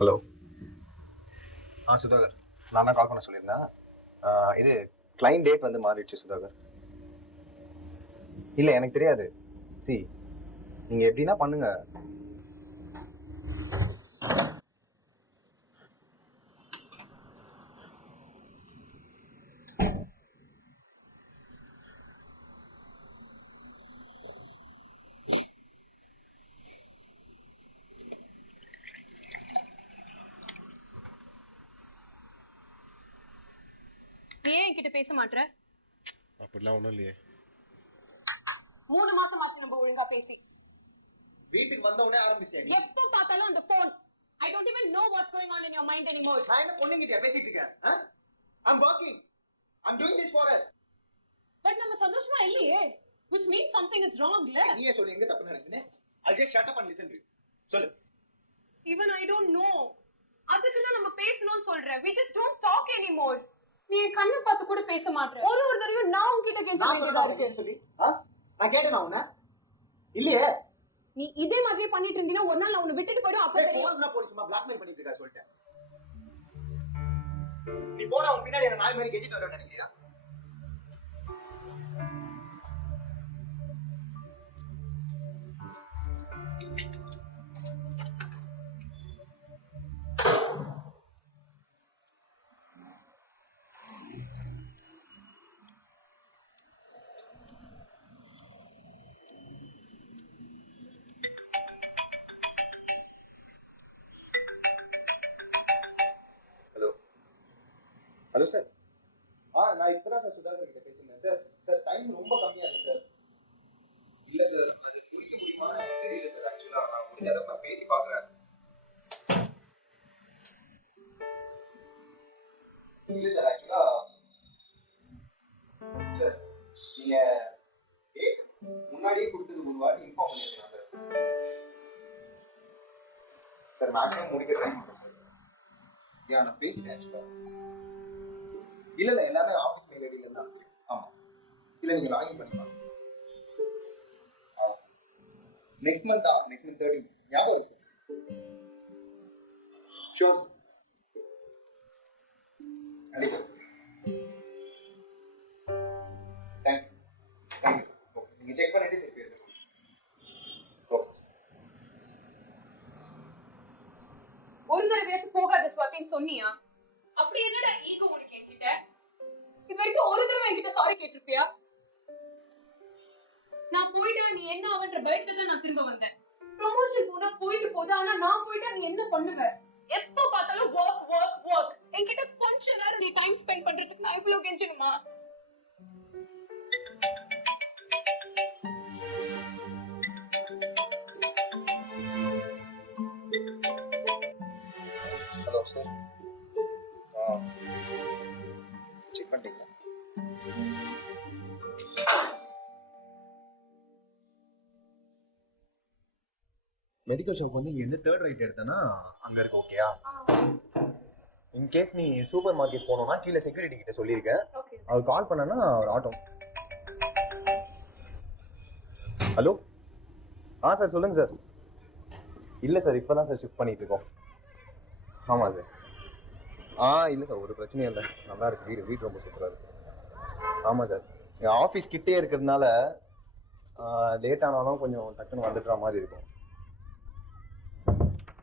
Hello. Sudhakar, நான் தான் கால் பண்ண சொல்லியிருந்தேன். இது கிளைண்ட் டேட் வந்து மாறிடுச்சு சுதாகர். இல்லை எனக்கு தெரியாது. சி, நீங்கள் எப்படின்னா பண்ணுங்க. ஏன் என்கிட்ட பேச மாட்டற? அப்படிலாம் ஒண்ணும் இல்லையே. 3 மாசம் ஆச்சு நம்ம ஒழுங்கா பேசி. வீட்டுக்கு வந்த உடனே ஆரம்பிச்சியா? எப்போ பார்த்தாலும் அந்த phone. I don't even know what's going on in your mind anymore. நான் என்ன பொண்ணுங்கிட்டயா பேசிட்டு இருக்கேன்? I'm working. I'm doing this for us. But நம்ம சந்தோஷமா இல்லையே. Which means something is wrong, இல்ல? நீயே சொல்லு எங்க தப்பு நடக்குதுன்னு. I'll just shut up and listen to you. சொல்லு. Even I don't know. அதுக்கு தான் நம்ம பேசணும்னு சொல்றேன். We just don't talk anymore. நீ கண்ணை பார்த்து கூட பேச மாட்டற. ஒரு தடவையும் நான் உன்கிட்ட கெஞ்ச வேண்டியதா இருக்கு. சொல்லி நான் கேட்டேனா உன்ன? இல்லையே. நீ இதே மாதிரி பண்ணிட்டு இருந்தீனா ஒரு நாள் நான் உன்னை விட்டுட்டு போய்டும். அப்ப தெரியும். போறதுனா போடி, சும்மா பிளாக்மெயில் பண்ணிட்டு இருக்கா சொல்லிட்டேன். நீ போடா, உன் பின்னாடி என்ன நாய் மாதிரி கெஞ்சிட்டு வரேன்னு நினைக்கிறியா? Hello sir. நான் இப்பதான் சார் சுதாகர் கிட்ட பேசினேன் சார். சார் டைம் ரொம்ப கம்மியா இருக்கு சார். இல்ல சார், அது முடிக்க முடியுமா எனக்கு தெரியல சார். ஆக்சுவலா நான் முடிஞ்ச அளவுக்கு நான் பேசி பார்க்குறேன். இல்ல சார், ஆக்சுவலா சார் நீங்க டேட் முன்னாடியே கொடுத்தது ஒரு வாட்டி இன்ஃபார்ம் பண்ணிருக்கேன் சார். சார் மேக்ஸிமம் முடிக்க ட்ரை பண்ணுறேன் சார். நான் பேசிட்டேன் ஆக்சுவலா. இல்ல எல்லாமே ஆபீஸ் மெயில் ஐடில இருந்து அனுப்புறேன். ஆமா, இல்ல நீங்க லாகின் பண்ணிக்கலாம். நெக்ஸ்ட் மந்த் 13 ஞாபகம் இருக்கு சார். ஷூர் கண்டிப்பா. Thank you. நீங்க செக் பண்ணிட்டு திருப்பி எடுத்து ஓகே. ஒரு தடவையாச்சும் போகாத ஸ்வாதின்னு சொன்னியா? அப்படி என்னடா ஈகோ உனக்கு என்கிட்ட? இது வரைக்கும் ஒரு தடவை என்கிட்ட சாரி கேட்டிருப்பியா? நான் போயிட்டா நீ என்ன அவன்ற பயத்துல தான் நான் திரும்ப வந்தேன். ப்ரமோஷன் போனா போயிட்டு போகுது, ஆனா நான் போயிட்டா நீ என்ன பண்ணுவ? எப்போ பார்த்தாலும் ஒர்க். என்கிட்ட கொஞ்ச நேரம் நீ டைம் ஸ்பெண்ட் பண்றதுக்கு நான் இவ்வளவு கெஞ்சணுமா? Hello sir. செக் பண்ணிட்டீங்களா? மெடிக்கல் ஷாப் வந்து இங்க இருந்து 3rd ரைட் எடுத்தனா அங்க இருக்கு. ஓகேயா? இன்கேஸ் நீ சூப்பர் மார்க்கெட் போனோம்னா கீழே செக்யூரிட்டி கிட்ட சொல்லியிருக்கேன். அவர் கால் பண்ணனா ஒரு ஆட்டோ. ஹலோ. சார் சொல்லுங்க சார். இல்லை சார், இப்போ தான் சார் ஷிஃப்ட் பண்ணிட்டு இருக்கோம். ஆமாம் சார். இல்லை சார், ஒரு பிரச்சனையும் இல்லை. நல்லா இருக்கு வீடு ரொம்ப சூப்பராக இருக்கு. ஆமாம் சார், எங்கள் ஆஃபீஸ் கிட்டே இருக்கிறதுனால லேட் ஆனாலும் கொஞ்சம் டக்குன்னு வந்துடுற மாதிரி இருக்கும்.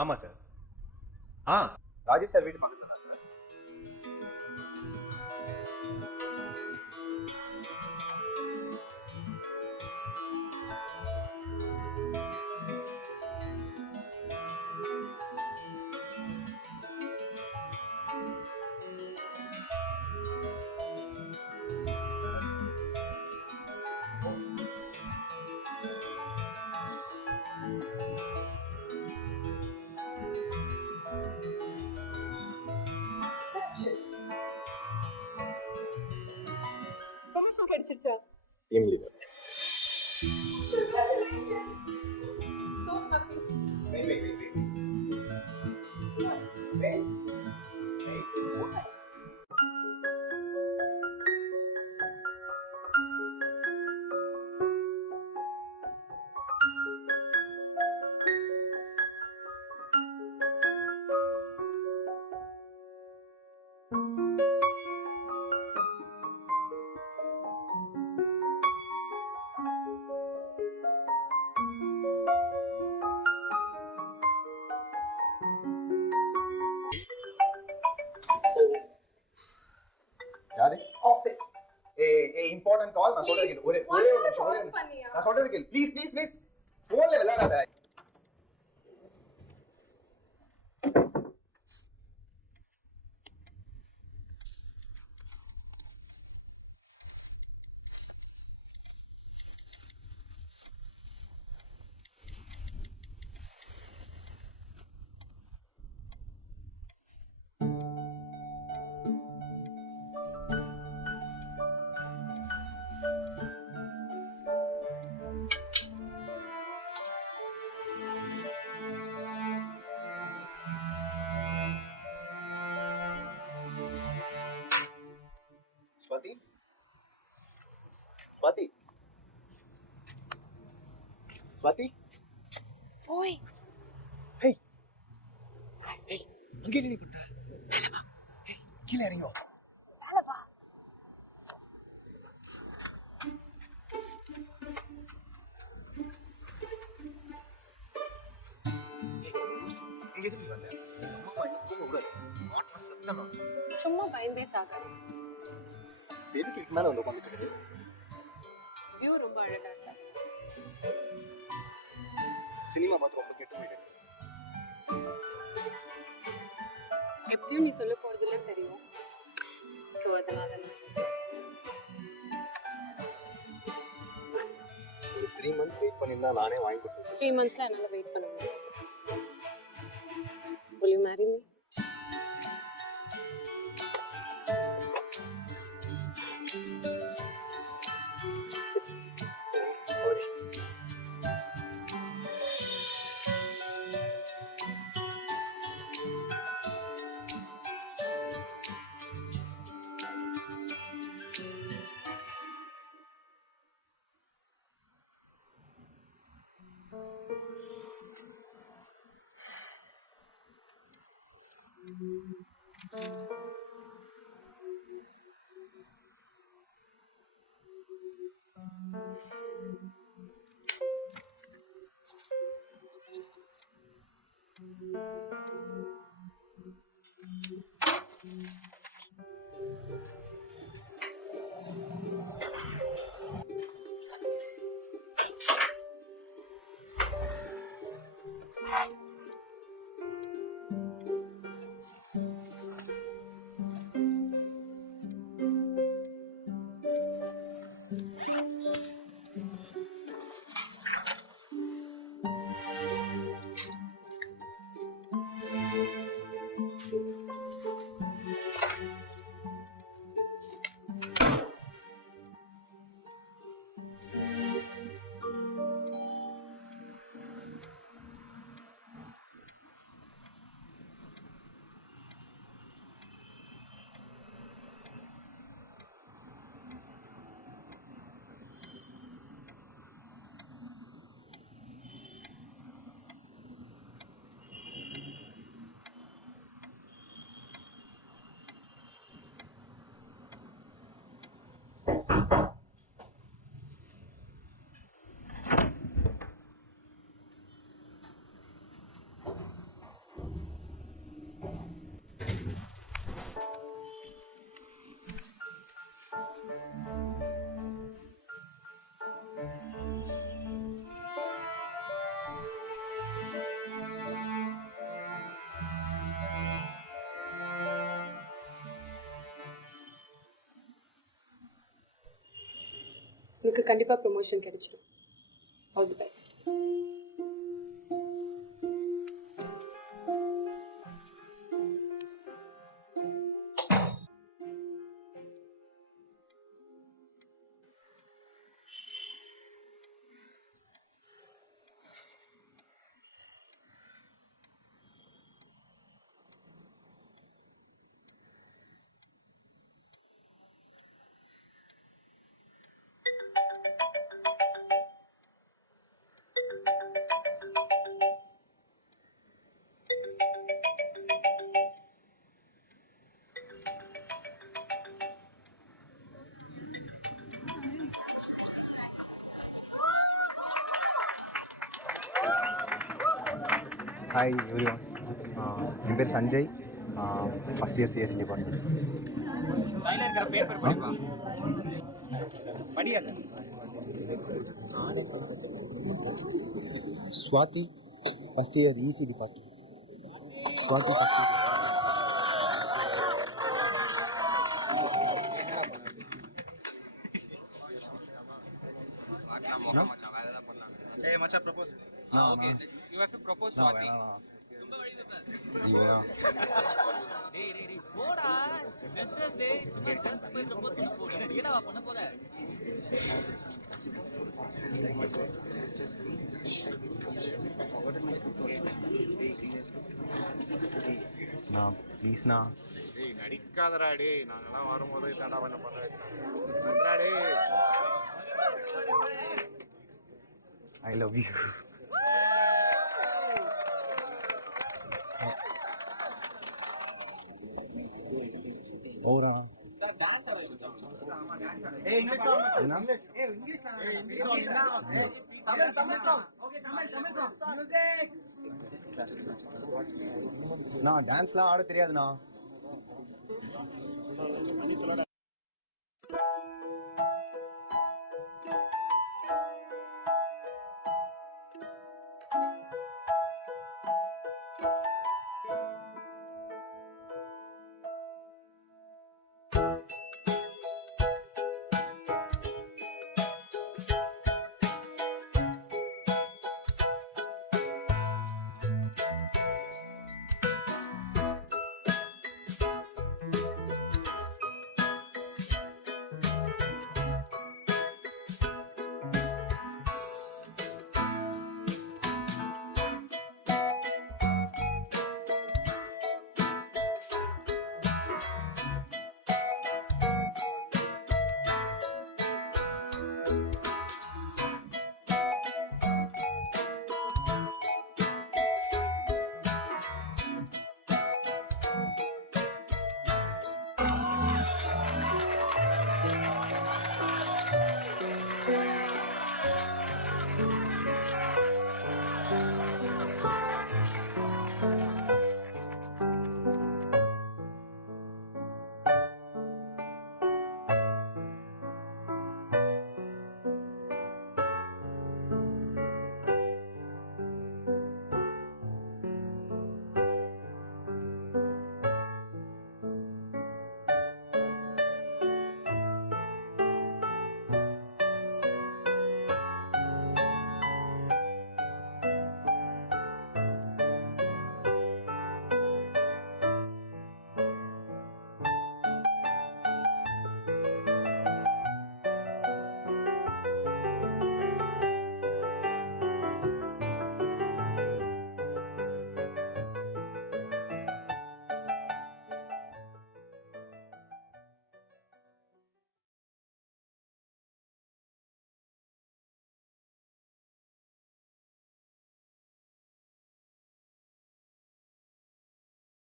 ஆமாம் சார். ராஜீவ் சார் வீட்டு பக்கத்தில் தான் சார். ப்ரமோஷன் கிடைச்சிருச்சா? Team leader. So happy. Wait. Important call. நான் சொல்றது கேளு. ஒரே ஒரு நிமிஷம், ஒரே ஒரு நிமிஷம். பண்ணியா? நான் சொல்றது கேளு. ப்ளீஸ் ப்ளீஸ் ப்ளீஸ் போன்ல விளையாடாத. ஸ்வாதி ஸ்வாதி ஸ்வாதி. ஓய் ஹே ஹே, அங்கே என்ன பண்ற? மேல வா. ஹே, கீழ இறங்கி வா. மேல வா. இங்க எதுக்கு நீ வந்த? அம்மா இன்னும் தூங்க கூடாது. மாற்ற சத்தமா. சும்மா பயந்தே சாக. எதுக்கு இதுக்கு மேல வந்து உட்காந்துக்கிறது? வியூ ரொம்ப அழகா இருக்கு. சினிமா பார்த்து ரொம்ப கெட்டு போயிட்டு. எப்படியும் நீ சொல்ல போறதில்லைன்னு தெரியும். ஸோ அதனால ஒரு 3 months வெயிட் பண்ணியிருந்தா நானே வாங்கி கொடுத்துருப்பேன். 3 monthsல என்னால வெயிட் பண்ண முடியாது. Will you marry me? உனக்கு கண்டிப்பா ப்ரொமோஷன் கிடைச்சிடும். All the best. Hi everyone, என் பேர் Sanjay, first year CSE department. Swathi first year EC department. Swathi first year. You have to propose நான் Swati. வேணாம். இவனா டேய் போடா ஃப்ரெஷர்ஸ் டே சும்மா ஜஸ்ட் போய் ப்ரோபோஸ் பண்ண போ. என்ன ரியலா பண்ண போற? நான் ப்ளீஸ்ண்ணா. டேய் நடிக்காதடா டேய், நாங்கெல்லாம் வரும்போது தடா பண்ண வச்சோம் டேய். I love you. ஓரா ஏய் இங்கிலீஷ் சாங். என்ன? ஏய் இங்கிலீஷ் சாங். ஏய் English song. Tamil song. Okay Tamil song. Music. நான் டான்ஸ்லாம் ஆட தெரியாதுண்ணா.